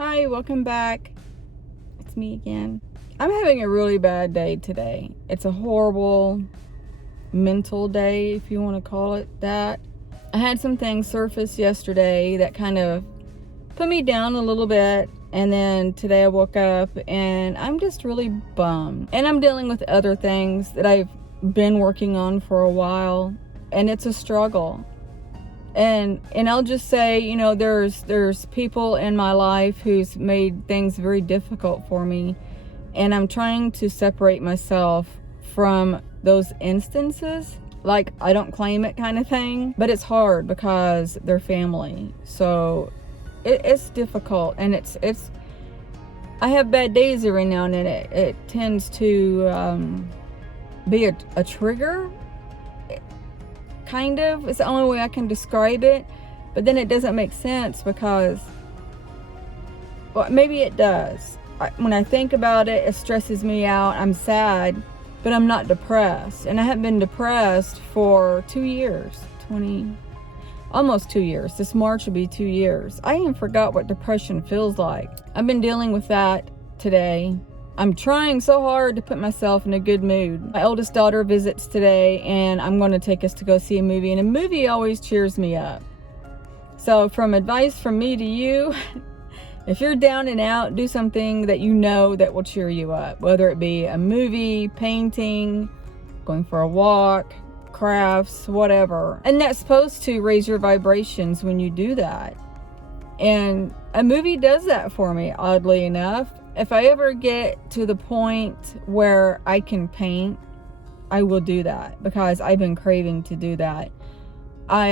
Hi, welcome back. It's me again. I'm having a really bad day today. It's a horrible mental day, if you want to call it that. I had some things surface yesterday that kind of put me down a little bit, and then today I woke up and I'm just really bummed. And I'm dealing with other things that I've been working on for a while, and it's a struggle. And I'll just say, there's people in my life who's made things very difficult for me, and I'm trying to separate myself from those instances. Like, I don't claim it kind of thing, but it's hard because they're family. So it's difficult, and it's I have bad days every now and then. It tends to be a trigger. Kind of. It's the only way I can describe it. But then it doesn't make sense because, well, maybe it does. When I think about it, it stresses me out. I'm sad, but I'm not depressed. And I haven't been depressed for 2 years. Almost 2 years. This March will be 2 years. I even forgot what depression feels like. I've been dealing with that today. I'm trying so hard to put myself in a good mood. My oldest daughter visits today, and I'm going to take us to go see a movie. And a movie always cheers me up. So from advice from me to you, if you're down and out, do something that you know that will cheer you up. Whether it be a movie, painting, going for a walk, crafts, whatever. And that's supposed to raise your vibrations when you do that. And a movie does that for me, oddly enough. If I ever get to the point where I can paint, I will do that because I've been craving to do that. I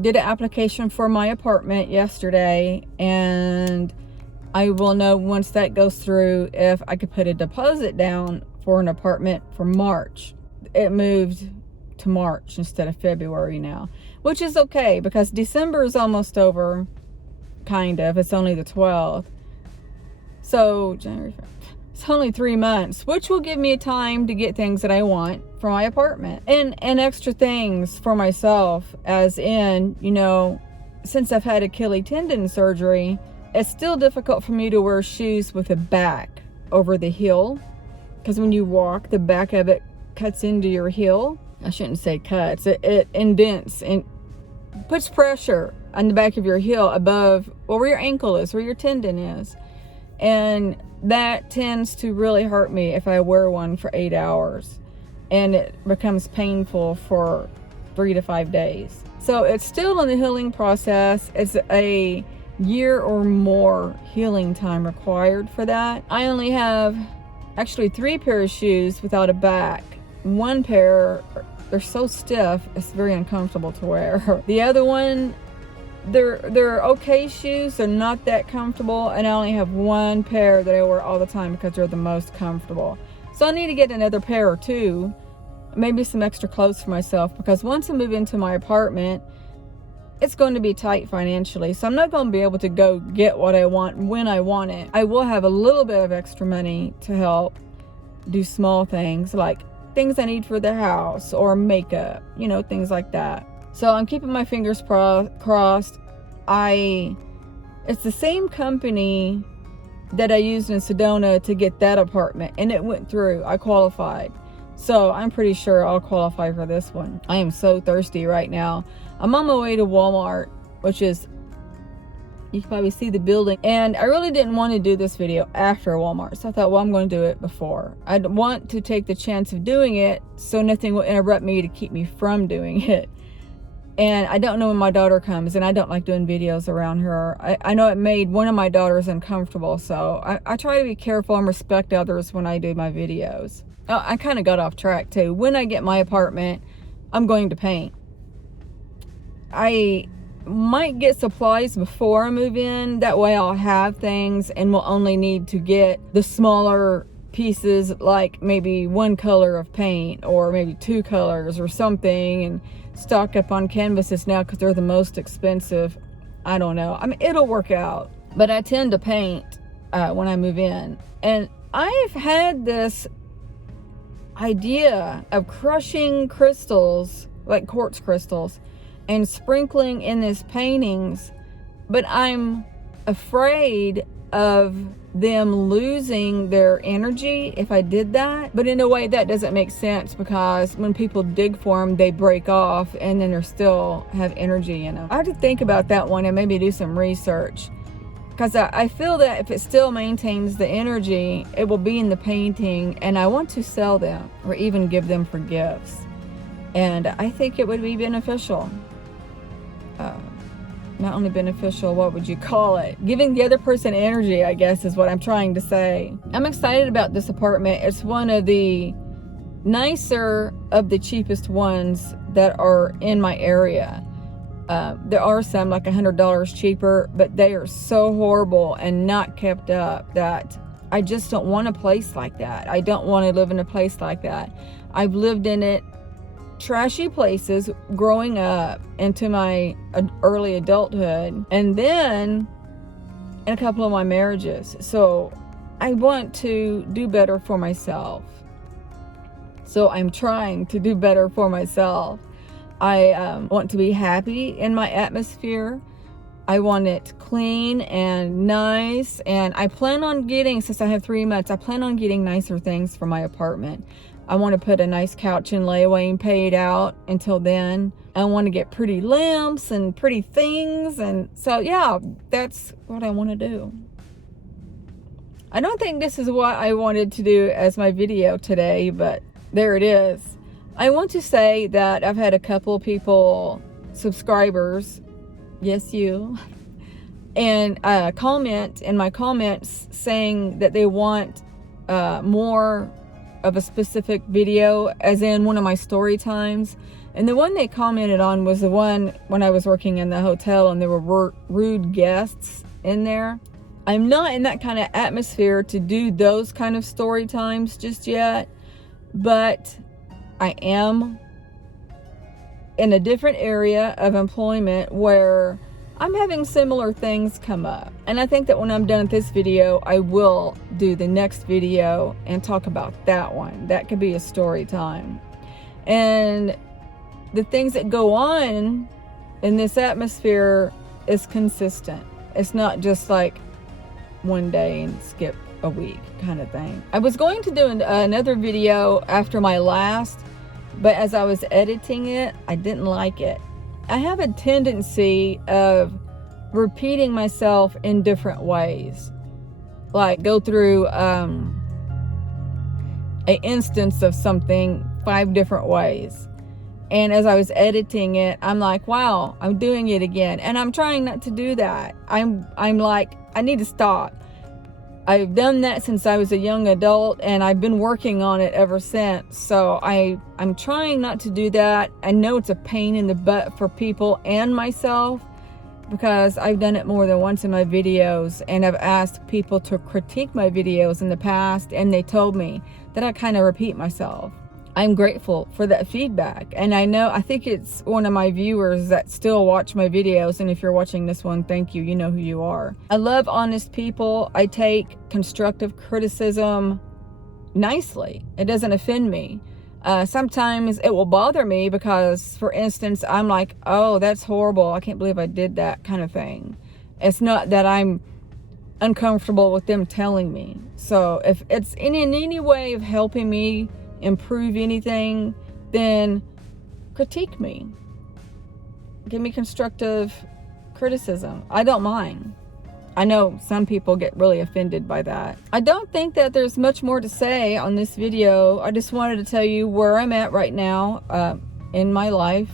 did an application for my apartment yesterday, and I will know once that goes through if I could put a deposit down for an apartment for March. It moved to March instead of February now, which is okay because December is almost over, kind of. It's only the 12th. So, January, it's only 3 months, which will give me time to get things that I want for my apartment. And extra things for myself, as in, since I've had Achilles tendon surgery, it's still difficult for me to wear shoes with a back over the heel. Because when you walk, the back of it cuts into your heel. I shouldn't say cuts. It indents and puts pressure on the back of your heel above, where your ankle is, where your tendon is. And that tends to really hurt me if I wear one for 8 hours, and it becomes painful for 3 to 5 days. So it's still in the healing process. It's a year or more healing time required for that. I only have actually 3 pairs of shoes without a back. 1 pair, they're so stiff, it's very uncomfortable to wear. The other one, they're okay shoes. They're not that comfortable, and I only have 1 pair that I wear all the time because they're the most comfortable. So I need to get another pair or 2, maybe some extra clothes for myself, because once I move into my apartment, it's going to be tight financially. So I'm not going to be able to go get what I want when I want it. I will have a little bit of extra money to help do small things like things I need for the house or makeup, things like that. So I'm keeping my fingers crossed. It's the same company that I used in Sedona to get that apartment, and it went through. I qualified. So I'm pretty sure I'll qualify for this one. I am so thirsty right now. I'm on my way to Walmart, which is, you can probably see the building. And I really didn't want to do this video after Walmart. So I thought, well, I'm going to do it before. I'd want to take the chance of doing it so nothing will interrupt me to keep me from doing it. And I don't know when my daughter comes, and I don't like doing videos around her. I know it made one of my daughters uncomfortable, so I try to be careful and respect others when I do my videos. Oh, I kind of got off track too. When I get my apartment, I'm going to paint. I might get supplies before I move in. That way I'll have things and will only need to get the smaller pieces, like maybe 1 color of paint or maybe 2 colors or something, and stock up on canvases now because they're the most expensive. I don't know. I mean, it'll work out. But I tend to paint when I move in. And I've had this idea of crushing crystals, like quartz crystals, and sprinkling in these paintings, but I'm afraid of them losing their energy if I did that. But in a way that doesn't make sense, because when people dig for them, they break off and then they still have energy in them. I have to think about that one and maybe do some research, because I feel that if it still maintains the energy, it will be in the painting, and I want to sell them or even give them for gifts. And I think it would be beneficial. Not only beneficial, what would you call it? Giving the other person energy, I guess, is what I'm trying to say. I'm excited about this apartment. It's one of the nicer of the cheapest ones that are in my area. There are some like $100 cheaper, but they are so horrible and not kept up that I just don't want a place like that. I don't want to live in a place like that. I've lived in it, trashy places, growing up into my early adulthood, and then in a couple of my marriages. So I want to do better for myself. So I'm trying to do better for myself. I want to be happy in my atmosphere. I want it clean and nice, and I plan on getting, since I have 3 months, I plan on getting nicer things for my apartment. I want to put a nice couch in layaway and pay it out until then. I want to get pretty lamps and pretty things, and so yeah, that's what I want to do. I don't think this is what I wanted to do as my video today, but there it is. I want to say that I've had a couple people, subscribers, yes you, and comment in my comments saying that they want more of a specific video, as in one of my story times. And the one they commented on was the one when I was working in the hotel and there were rude guests in there. I'm not in that kind of atmosphere to do those kind of story times just yet, but I am in a different area of employment where I'm having similar things come up. And I think that when I'm done with this video, I will do the next video and talk about that one. That could be a story time. And the things that go on in this atmosphere is consistent. It's not just like one day and skip a week kind of thing. I was going to do another video after my last, but as I was editing it, I didn't like it. I have a tendency of repeating myself in different ways. Like go through an instance of something 5 different ways. And as I was editing it, I'm like, wow, I'm doing it again. And I'm trying not to do that. I'm like, I need to stop. I've done that since I was a young adult, and I've been working on it ever since. So I'm trying not to do that. I know it's a pain in the butt for people and myself, because I've done it more than once in my videos, and I've asked people to critique my videos in the past, and they told me that I kind of repeat myself. I'm grateful for that feedback, and I think it's one of my viewers that still watch my videos, and if you're watching this one, thank you. You know who you are. I love honest people. I take constructive criticism nicely. It doesn't offend me. Sometimes it will bother me because, for instance, I'm like, oh, that's horrible, I can't believe I did that, kind of thing. It's not that I'm uncomfortable with them telling me. So if it's in any way of helping me improve anything, then critique me. Give me constructive criticism. I don't mind. I know some people get really offended by that. I don't think that there's much more to say on this video. I just wanted to tell you where I'm at right now in my life,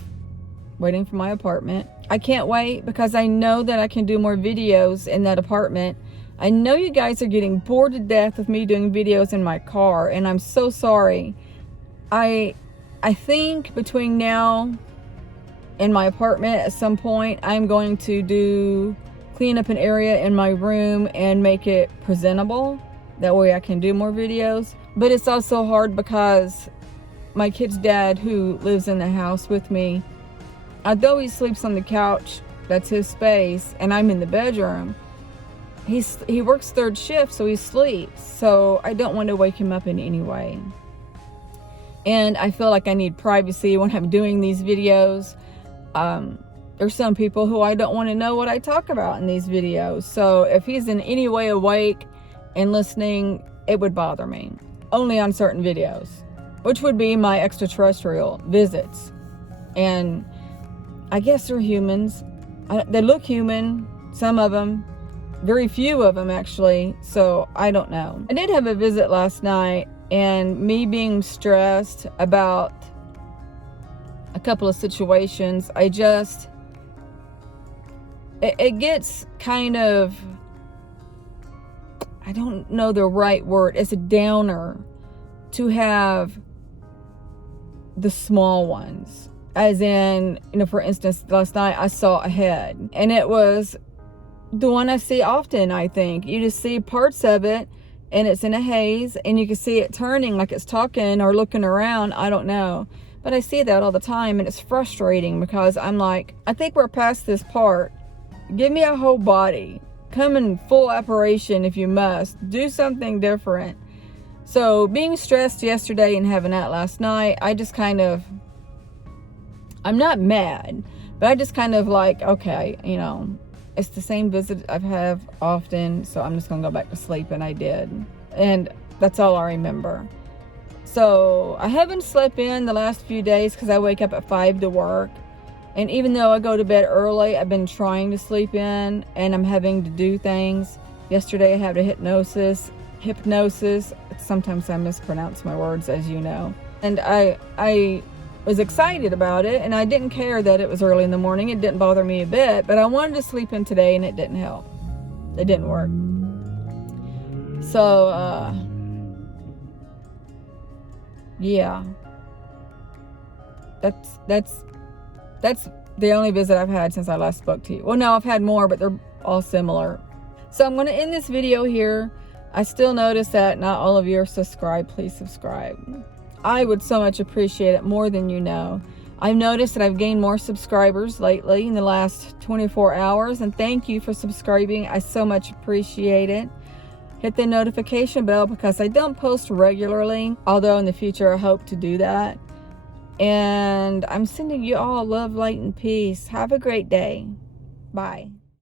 waiting for my apartment. I can't wait because I know that I can do more videos in that apartment. I know you guys are getting bored to death with me doing videos in my car, and I'm so sorry. I think between now and my apartment, at some point, I'm going to clean up an area in my room and make it presentable. That way I can do more videos. But it's also hard because my kid's dad, who lives in the house with me, although he sleeps on the couch, that's his space, and I'm in the bedroom, he works 3rd shift, so he sleeps. So I don't want to wake him up in any way. And I feel like I need privacy when I'm doing these videos. there's some people who I don't want to know what I talk about in these videos. So if he's in any way awake and listening, it would bother me. Only on certain videos, which would be my extraterrestrial visits. And I guess they're humans. They look human, some of them. Very few of them, actually. So I don't know. I did have a visit last night, and me being stressed about a couple of situations, it gets kind of, I don't know the right word, it's a downer to have the small ones. As in, for instance, last night I saw a head, and it was the one I see often, I think. You just see parts of it, and it's in a haze, and you can see it turning like it's talking or looking around, I don't know. But I see that all the time, and it's frustrating because I'm like, I think we're past this part. Give me a whole body. Come in full operation if you must. Do something different. So being stressed yesterday and having that last night, I just kind of, I'm not mad, but I just kind of like, okay, it's the same visit I've had often, so I'm just going to go back to sleep, and I did. And that's all I remember. So I haven't slept in the last few days because I wake up at 5 to work. And even though I go to bed early, I've been trying to sleep in, and I'm having to do things. Yesterday I had a hypnosis. Sometimes I mispronounce my words, as you know. And I was excited about it, and I didn't care that it was early in the morning. It didn't bother me a bit, but I wanted to sleep in today, and it didn't help. It didn't work. So, yeah. That's the only visit I've had since I last spoke to you. Well, no, I've had more, but they're all similar. So I'm going to end this video here. I still notice that not all of you are subscribed. Please subscribe. I would so much appreciate it, more than you know. I've noticed that I've gained more subscribers lately in the last 24 hours, and thank you for subscribing. I so much appreciate it. Hit the notification bell because I don't post regularly, although in the future I hope to do that. And I'm sending you all love, light, and peace. Have a great day. Bye.